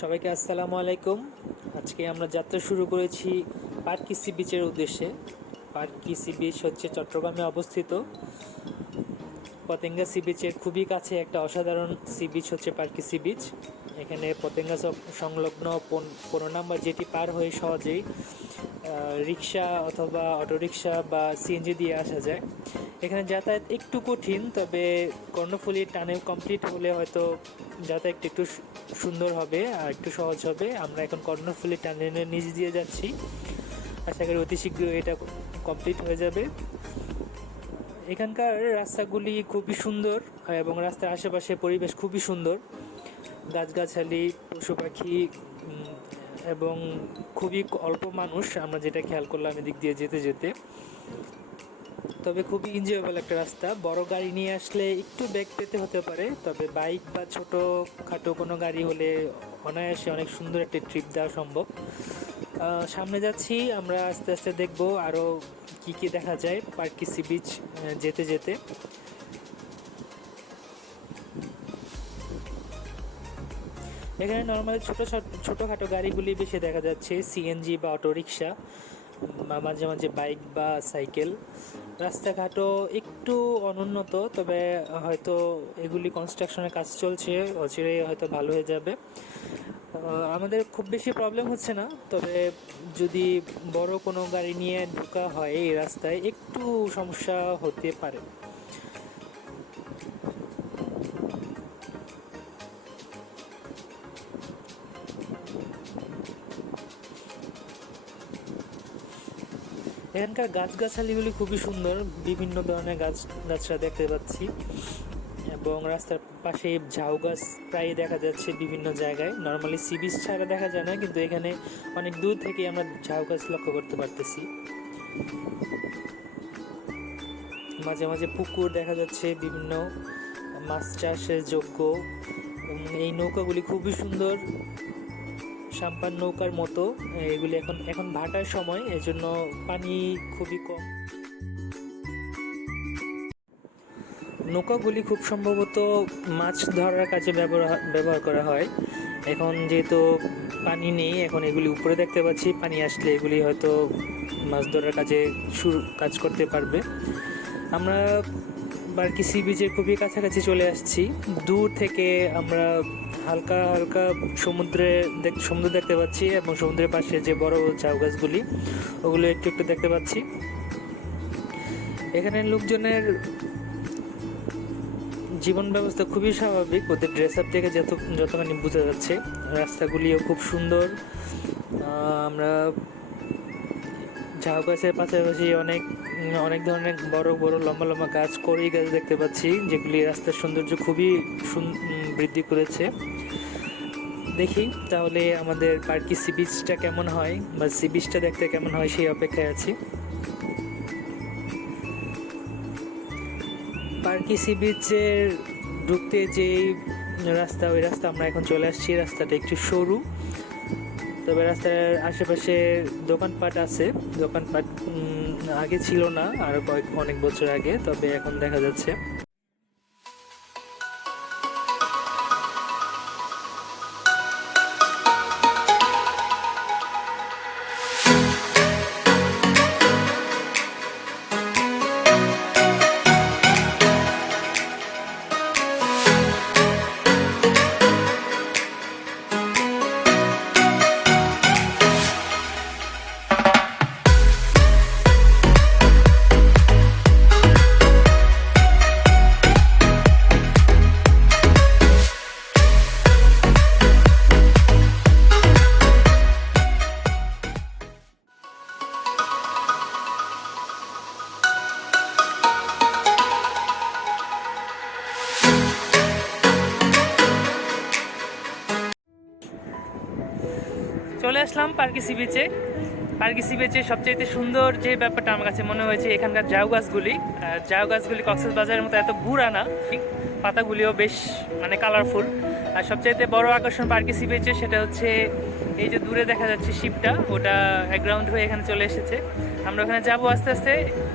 সবাইকে আসসালামু আলাইকুম। আজকে আমরা যাত্রা শুরু করেছি পার্কি সি বিচের উদ্দেশ্যে। পার্কি সি বিচ হচ্ছে চট্টগ্রামে অবস্থিত। পতেঙ্গা সি বিচের খুবই কাছে একটা অসাধারণ সি বিচ হচ্ছে পার্কি সি বিচ। এখানে পতেঙ্গা সংলগ্ন 15 নম্বর যেটি পার হয়ে সহজেই রিক্সা অথবা অটোরিক্সা বা সিএনজি দিয়ে আসা যায়। এখানে যাতায়াত একটু কঠিন, তবে কর্ণফুলী টানেল কমপ্লিট হলে হয়তো যাতায়াত একটু সুন্দর হবে আর একটু সহজ হবে। আমরা এখন কর্ণফুলী টানেলের নিচ দিয়ে যাচ্ছি, আশা করি অতি শীঘ্রই এটা কমপ্লিট হয়ে যাবে। এখানকার রাস্তাগুলি খুবই সুন্দর এবং রাস্তার আশেপাশে পরিবেশ খুবই সুন্দর, গাছগাছালি, পশু পাখি এবং খুবই অল্প মানুষ, আমরা যেটা খেয়াল করলাম এদিক দিয়ে যেতে যেতে। তবে খুবই এনজয়েবল একটা রাস্তা। বড় গাড়ি নিয়ে আসলে একটু বেগ পেতে হতে পারে, তবে বাইক বা ছোটো খাটো কোনো গাড়ি হলে অনায়াসে অনেক সুন্দর একটা ট্রিপ দেওয়া সম্ভব। সামনে যাচ্ছি, আমরা আস্তে আস্তে দেখবো আরও কি কি দেখা যায় পার্কি সি বিচ যেতে যেতে। এখানে নর্মালি ছোটোখাটো গাড়িগুলি বেশি দেখা যাচ্ছে, সিএনজি বা অটোরিকশা, মাঝে মাঝে বাইক বা সাইকেল। রাস্তাঘাটও একটু অনুন্নত, তবে হয়তো এগুলি কনস্ট্রাকশনের কাজ চলছে, অচিরেই হয়তো ভালো হয়ে যাবে। আমাদের খুব বেশি প্রবলেম হচ্ছে না, তবে যদি বড় কোনো গাড়ি নিয়ে ঢোকা হয় এই রাস্তায় একটু সমস্যা হতে পারে। এখানকার গাছগাছালিগুলি খুবই সুন্দর, বিভিন্ন ধরনের গাছরা দেখতে পাচ্ছি এবং রাস্তার পাশে ঝাউ গাছ প্রায় দেখা যাচ্ছে বিভিন্ন জায়গায়। নর্মালি সি বিচ ছাড়া দেখা যায় না, কিন্তু এখানে অনেক দূর থেকে আমরা ঝাউ গাছ লক্ষ্য করতে পারতেছি। মাঝে মাঝে পুকুর দেখা যাচ্ছে, বিভিন্ন মাছ চাষের যোগ্য। এই নৌকাগুলি খুবই সুন্দর, সাম্পান নৌকার মতো। এগুলি এখন এখন ভাটার সময়, এজন্য পানি খুবই কম। নৌকাগুলি খুব সম্ভবত মাছ ধরার কাজে ব্যবহার করা হয়। এখন যেহেতু পানি নেই, এখন এগুলি উপরে দেখতে পাচ্ছি, পানি আসলে এগুলি হয়তো মাছ ধরার কাজ করতে পারবে। আমরা পার্কি সি বিচের খুবই কাছাকাছি চলে আসছি। দূর থেকে আমরা হালকা হালকা সমুদ্র দেখতে পাচ্ছি এবং সমুদ্রের পাশে যে বড় ঝাউ গাছগুলি ওগুলো একটু একটু দেখতে পাচ্ছি। এখানে লোকজনের জীবন ব্যবস্থা খুবই স্বাভাবিক, ওদের ড্রেস আপ থেকে যতখানি বোঝা যাচ্ছে। রাস্তাগুলিও খুব সুন্দর। আমরা ঝাউ গাছের পাশাপাশি অনেক অনেক ধরনের বড় বড় লম্বা লম্বা গাছ, কড়ই গাছ দেখতে পাচ্ছি, যেগুলি রাস্তার সৌন্দর্য খুবই বৃদ্ধি করেছে। দেখি তাহলে আমাদের পার্কি সি বিচটা কেমন হয় বা সি বিচটা দেখতে কেমন হয় সেই অপেক্ষায় আছি। পার্কি সি বিচের ঢুকতে যেই রাস্তা, ওই রাস্তা আমরা এখন চলে আসছি। রাস্তাটা একটু সরু, তবে রাস্তার আশেপাশে দোকানপাট আছে। দোকানপাট আগে ছিল না, আরও অনেক বছর আগে, তবে এখন দেখা যাচ্ছে। চলে আসলাম পার্কি সি বিচে। পার্কি সি বিচে সবচেয়ে সুন্দর যে ব্যাপারটা আমার কাছে মনে হয়েছে এখানকার ঝাউ গাছগুলি কক্সবাজারের মতো এত বুড়া না, পাতাগুলিও বেশ কালারফুল। আর সবচেয়ে বড় আকর্ষণ পার্কি সি বিচে সেটা হচ্ছে এই যে দূরে দেখা যাচ্ছে শিপটা, ওটা একগ্রাউন্ড হয়ে এখানে চলে এসেছে। আমরা ওখানে যাবো আস্তে আস্তে,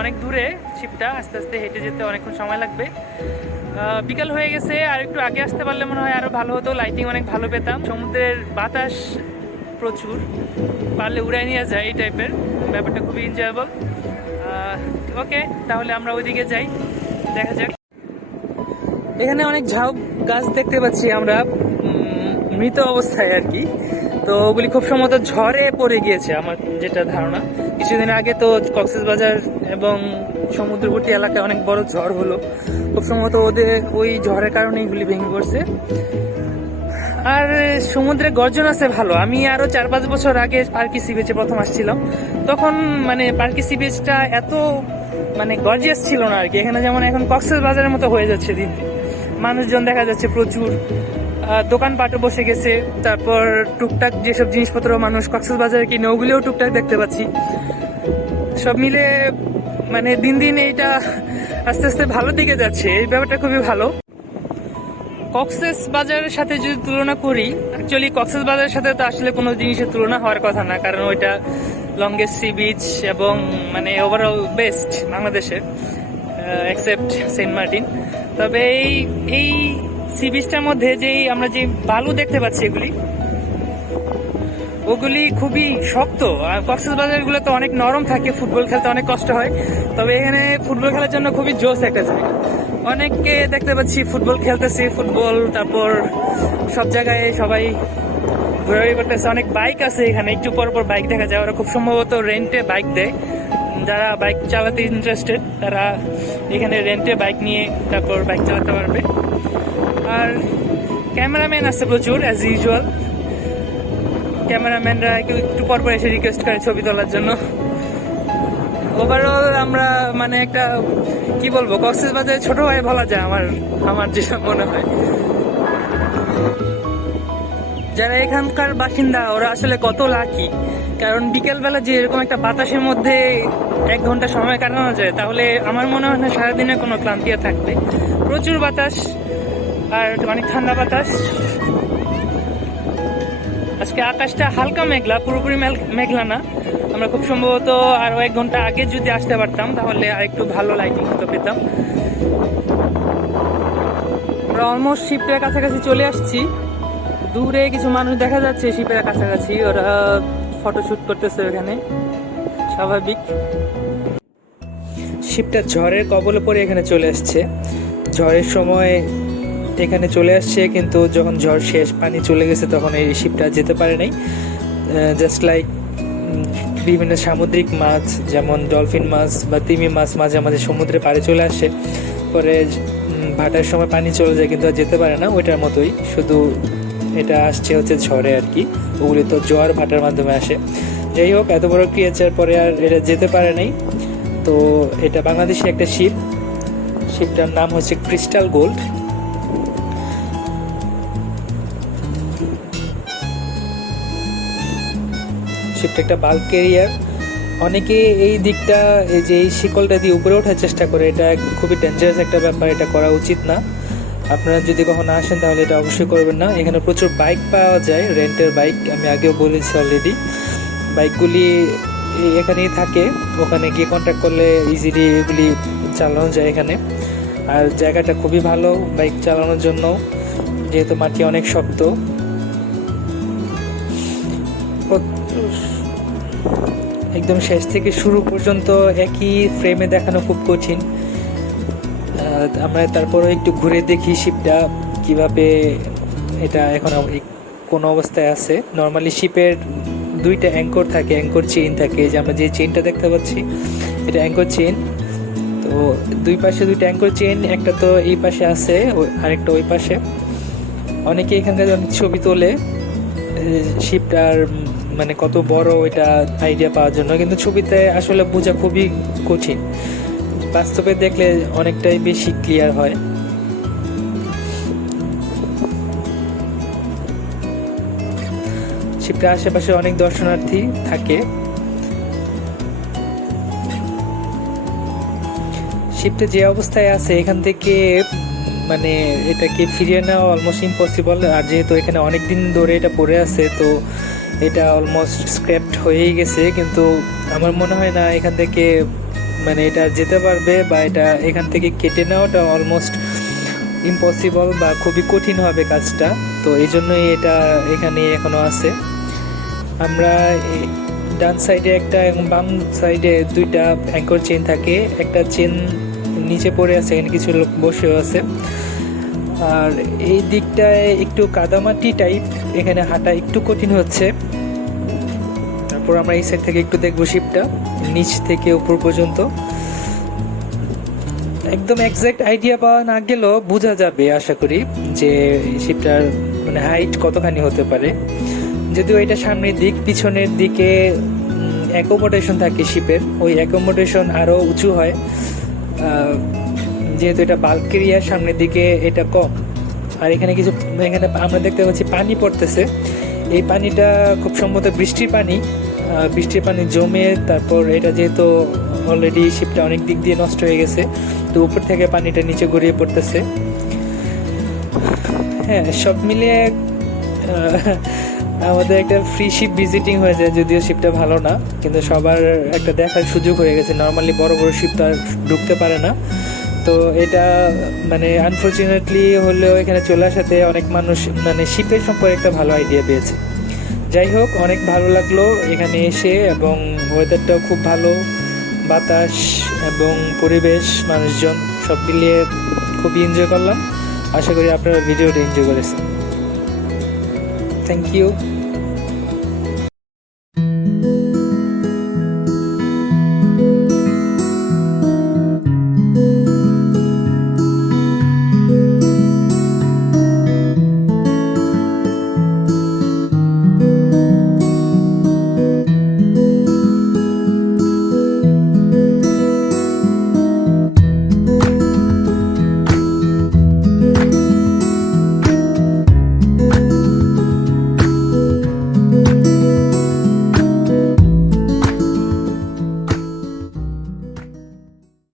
অনেক দূরে শিপটা, আস্তে আস্তে হেঁটে যেতে অনেকক্ষণ সময় লাগবে। বিকাল হয়ে গেছে, আর একটু আগে আসতে পারলে মনে হয় আরো ভালো হতো, লাইটিং অনেক ভালো পেতাম। সমুদ্রের বাতাস প্রচুর, পারলে উড়াই নিয়ে যায়, এই টাইপের ব্যাপারটা খুবই এনজয়েবল। ওকে, তাহলে আমরা ওইদিকে যাই, দেখা যাক। এখানে অনেক ঝাউ গাছ দেখতে পাচ্ছি আমরা, মৃত অবস্থায় আর কি। তো ওগুলি খুব সম্ভবত ঝড়ে পড়ে গিয়েছে, আমার যেটা ধারণা। কিছুদিন আগে তো কক্সবাজার এবং সমুদ্রবর্তী এলাকায় অনেক বড় ঝড় হলো, খুব সম্ভবত ওদের ওই ঝড়ের কারণে এগুলি ভেঙে পড়ছে। আর সমুদ্রে গর্জন আছে ভালো। আমি আরো 4-5 বছর আগে পার্কি সি বিচে প্রথম আসছিলাম, তখন মানে পার্কি সি বিচটা এত মানে গর্জিয়াস ছিল না আর কি। এখানে যেমন এখন কক্সবাজারের মতো হয়ে যাচ্ছে দিন, মানুষজন দেখা যাচ্ছে প্রচুর, দোকানপাটও বসে গেছে। তারপর টুকটাক যেসব জিনিসপত্র মানুষ কক্সবাজারে কিনে ওগুলিও টুকটাক দেখতে পাচ্ছি। সব মিলে মানে দিন দিন এইটা আস্তে আস্তে ভালো দিকে যাচ্ছে, এই ব্যাপারটা খুবই ভালো। কক্সবাজারের সাথে যদি তুলনা করি, অ্যাকচুয়ালি কক্সবাজারের সাথে তো আসলে কোনো জিনিসের তুলনা হওয়ার কথা না, কারণ ওইটা লংগেস্ট সি বিচ এবং মানে ওভারঅল বেস্ট বাংলাদেশে, এক্সেপ্ট সেন্ট মার্টিন। তবে এই সি বিচটার মধ্যে যেই আমরা যে বালু দেখতে পাচ্ছি ওগুলি খুবই শক্ত। আর কক্সবাজার গুলো তো অনেক নরম থাকে, ফুটবল খেলতে অনেক কষ্ট হয়। তবে এখানে ফুটবল খেলার জন্য খুবই জোস একটা জায়গা। অনেককে দেখতে পাচ্ছি ফুটবল খেলতেছে, ফুটবল, তারপর সব জায়গায় সবাই ঘোরাঘুরি করতেছে। অনেক বাইক আছে এখানে, একটু পর পর বাইক দেখা যায়। ওরা খুব সম্ভবত রেন্টে বাইক দেয়, যারা বাইক চালাতে ইন্টারেস্টেড তারা এখানে রেন্টে বাইক নিয়ে তারপর বাইক চালাতে পারবে। আর ক্যামেরাম্যান আছে প্রচুর, অ্যাজ ইউজুয়াল। ক্যামেরাম্যানরা একটু পর পর এসে রিকোয়েস্ট করে ছবি তোলার জন্য। ওভারঅল আমরা মানে একটা কি বলবো, কক্সবাজারে ছোট ভাই বলা যায় আমার যেটা মনে হয়। যারা এখানকার বাসিন্দা ওরা আসলে কত লাকি, কারণ বিকেলবেলা যে এরকম একটা বাতাসের মধ্যে 1 ঘন্টা সময় কাটানো যায়, তাহলে আমার মনে হয় না সারাদিনে কোনো ক্লান্তি থাকবে। প্রচুর বাতাস আর অনেক ঠান্ডা বাতাস। আজকে আকাশটা হালকা মেঘলা, পুরোপুরি মেঘলা না। আমরা খুব সম্ভবত আরো 1 ঘন্টা আগে যদি আসতে পারতাম তাহলে আরেকটু ভালো লাইটিং হতে পেতাম। আমরা অলমোস্ট শিপের কাছাকাছি চলে আসছি। দূরে কিছু মানুষ দেখা যাচ্ছে শিপের কাছাকাছি, ওরা ফটোশুট করতেছে ওখানে, স্বাভাবিক। শিপটা ঝড়ের কবলে পড়ে এখানে চলে আসছে। ঝড়ের সময় এখানে চলে আসছে, কিন্তু যখন ঝড় শেষ, পানি চলে গেছে, তখন এই শিপটা যেতে পারে নাই। জাস্ট লাইক বিভিন্ন সামুদ্রিক মাছ যেমন ডলফিন মাছ বা তিমি মাছ মাঝে মাঝে সমুদ্রে পাড়ে চলে আসে, পরে ভাটার সময় পানি চলে যায় কিন্তু আর যেতে পারে না, ওইটার মতোই। শুধু এটা আসছে হচ্ছে ঝড়ে আর কি, ওগুলি তো জোয়ার ভাটার মাধ্যমে আসে। যাই হোক, এত বড় ক্রিয়েচার পরে আর এটা যেতে পারে নাই। তো এটা বাংলাদেশি একটা শিপ, শিপটার নাম হচ্ছে ক্রিস্টাল গোল্ড। শিপটা একটা বাল্ক ক্যারিয়ার। অনেকে এই দিকটা, এই যে এই শিকলটা দিয়ে উপরে ওঠার চেষ্টা করে, এটা খুবই ডেঞ্জারাস একটা ব্যাপার, এটা করা উচিত না। আপনারা যদি কখনো আসেন তাহলে এটা অবশ্যই করবেন না। এখানে প্রচুর বাইক পাওয়া যায়, রেন্টের বাইক, আমি আগেও বলেছি অলরেডি। বাইকগুলি এখানেই থাকে, ওখানে গিয়ে কন্ট্যাক্ট করলে ইজিলি এগুলি চালানো যায় এখানে। আর জায়গাটা খুবই ভালো বাইক চালানোর জন্য, যেহেতু মাটি অনেক শক্ত। একদম শেষ থেকে শুরু পর্যন্ত একই ফ্রেমে দেখানো খুব কঠিন। আমরা তারপরে একটু ঘুরে দেখি শিপটা কিভাবে, এটা এখন কোন অবস্থায় আছে। নর্মালি শিপের 2টা অ্যাঙ্কর থাকে, অ্যাঙ্কর চেইন থাকে, যে আমরা যে চেইনটা দেখতে পাচ্ছি এটা অ্যাঙ্কর চেইন। তো 2 পাশে 2টা অ্যাঙ্কর চেইন, একটা তো এই পাশে আছে, আরেকটা ওই পাশে। অনেকে এখানকার ছবি তোলে শিপটার মানে কত বড় ওইটা আইডিয়া পাওয়ার জন্য, কিন্তু ছবিতে আসলে বোঝা খুবই কঠিন, বাস্তবে দেখলে অনেকটাই বেশি ক্লিয়ার হয়। শিপটার আশেপাশে অনেক দর্শনার্থী থাকে। শিপটা যে অবস্থায় আছে এখান থেকে মানে এটাকে ফিরিয়ে নেওয়া অলমোস্ট ইম্পসিবল। আর যেহেতু এখানে অনেক দিন ধরে এটা পড়ে আছে, তো এটা অলমোস্ট স্ক্র্যাপড হয়েই গেছে। কিন্তু আমার মনে হয় না এখান থেকে মানে এটা যেতে পারবে, বা এটা এখান থেকে কেটে নেওয়াটা অলমোস্ট ইম্পসিবল বা খুবই কঠিন হবে কাজটা, তো এই জন্যই এটা এখানে এখনো আছে। আমরা ডান সাইডে একটা এবং বাম সাইডে দুইটা অ্যাঙ্কর চেন থাকে, একটা চেন নিচে পড়ে আছে, এখানে কিছু লোক বসেও আছে। আর এই দিকটায় একটু কাদামাটি টাইপ, এখানে হাঁটা একটু কঠিন হচ্ছে। তারপর আমরা এই সাইড থেকে একটু দেখবো শিপটা নিচ থেকে উপর পর্যন্ত। একদম এক্সাক্ট আইডিয়া পাওয়া না গেলেও বোঝা যাবে আশা করি যে শিপটার মানে হাইট কতখানি হতে পারে। যদিও এটা সামনের দিক, পিছনের দিকে অ্যাকোমোডেশন থাকে শিপের, ওই অ্যাকোমোডেশন আরও উঁচু হয়, যেহেতু এটা বাল্ক এরিয়া সামনের দিকে এটা কম। আর এখানে আমরা দেখতে পাচ্ছি পানি পড়তেছে, এই পানিটা খুব সম্ভবত বৃষ্টির পানি জমে, তারপর এটা যেহেতু অলরেডি শিপটা অনেক দিক দিয়ে নষ্ট হয়ে গেছে, তো উপর থেকে পানিটা নিচে গড়িয়ে পড়তেছে। হ্যাঁ, সব মিলিয়ে আমাদের একটা ফ্রি শিপ ভিজিটিং হয়ে যায়, যদিও শিপটা ভালো না, কিন্তু সবার একটা দেখার সুযোগ হয়ে গেছে। নর্মালি বড় বড় শিপ তো আর ঢুকতে পারে না, তো এটা মানে আনফর্চুনেটলি হলেও এখানে চলে আসাতে অনেক মানুষ মানে শিপের সম্পর্কে একটা ভালো আইডিয়া পেয়েছে। যাই হোক, অনেক ভালো লাগলো এখানে এসে, এবং ওয়েদারটাও খুব ভালো, বাতাস এবং পরিবেশ, মানুষজন সব মিলিয়ে খুবই এনজয় করলাম। আশা করি আপনারা ভিডিওটা এনজয় করেছেন। Thank you.